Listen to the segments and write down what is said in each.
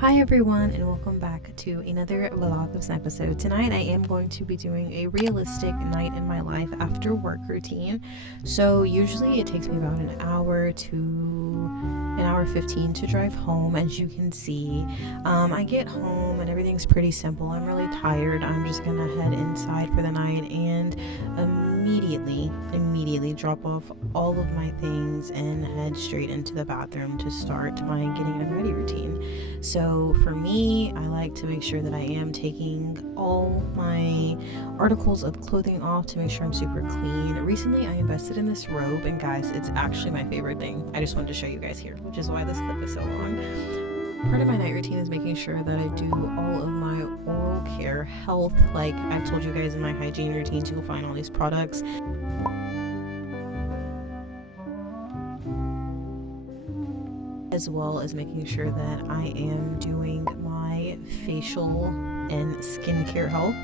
Hi everyone, and welcome back to another Vlogmas episode. Tonight I am going to be doing a realistic night in my life after work routine. So usually it takes me about an hour to an hour 15 to drive home. As you can see, I get home and everything's pretty simple. I'm really tired. I'm just gonna head inside for the night and immediately drop off all of my things and head straight into the bathroom to start my getting them ready routine. So for me, I like to make sure that I am taking all my articles of clothing off to make sure I'm super clean. Recently I invested in this robe, and guys, it's actually my favorite thing. I just wanted to show you guys here, which is why this clip is so long. Part of my night routine is making sure that I do all of my oral care, health, like I've told you guys in my hygiene routines, you'll find all these products. As well as making sure that I am doing my facial and skincare health.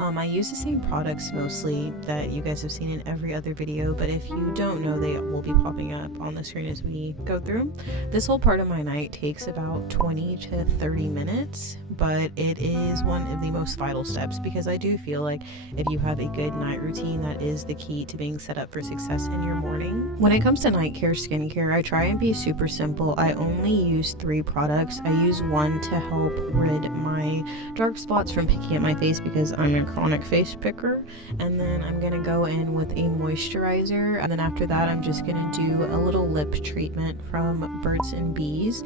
I use the same products mostly that you guys have seen in every other video, but if you don't know, they will be popping up on the screen as we go through. This whole part of my night takes about 20 to 30 minutes, but it is one of the most vital steps because I do feel like if you have a good night routine, that is the key to being set up for success in your morning. When it comes to night care, skincare, I try and be super simple. I only use 3 products. I use one to help rid my dark spots from picking at my face because I'm a chronic face picker, and then I'm gonna go in with a moisturizer, and then after that I'm just gonna do a little lip treatment from Birds and Bees.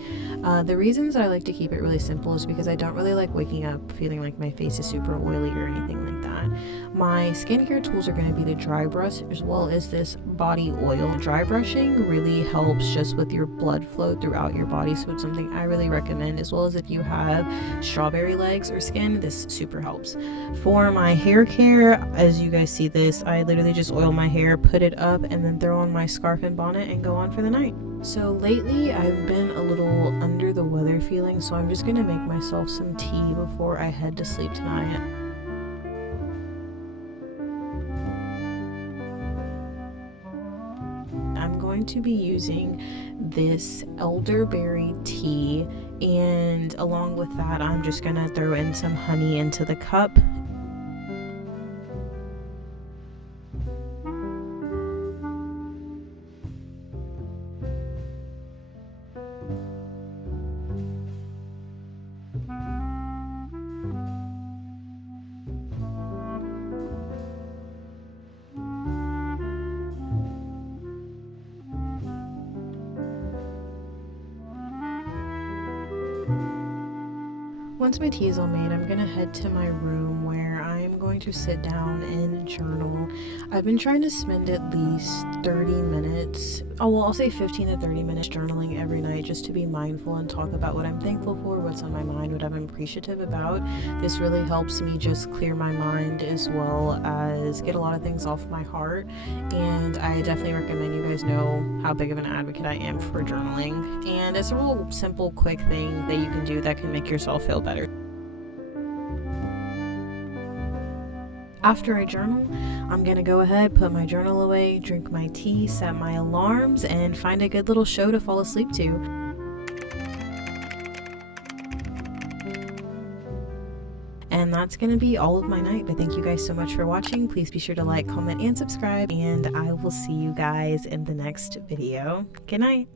The reasons I like to keep it really simple is because I don't really like waking up feeling like my face is super oily or anything like that. My skincare tools are going to be the dry brush as well as this body oil. Dry brushing really helps just with your blood flow throughout your body, so it's something I really recommend, as well as if you have strawberry legs or skin, this super helps. For my hair care, as you guys see this, I literally just oil my hair, put it up, and then throw on my scarf and bonnet and go on for the night. So lately I've been a little under the weather feeling, so I'm just going to make myself some tea before I head to sleep tonight. I'm going to be using this elderberry tea, and along with that I'm just going to throw in some honey into the cup. Once my tea is all made, I'm gonna head to my room where I'm going to sit down and journal. I've been trying to spend at least 30 minutes, I'll say 15 to 30 minutes journaling every night, just to be mindful and talk about what I'm thankful for, what's on my mind, what I'm appreciative about. This really helps me just clear my mind as well as get a lot of things off my heart, and I definitely recommend you guys know how big of an advocate I am for journaling, and it's a real simple, quick thing that you can do that can make yourself feel better. After I journal, I'm gonna go ahead, put my journal away, drink my tea, set my alarms, and find a good little show to fall asleep to. And that's gonna be all of my night, but thank you guys so much for watching. Please be sure to like, comment, and subscribe, and I will see you guys in the next video. Good night.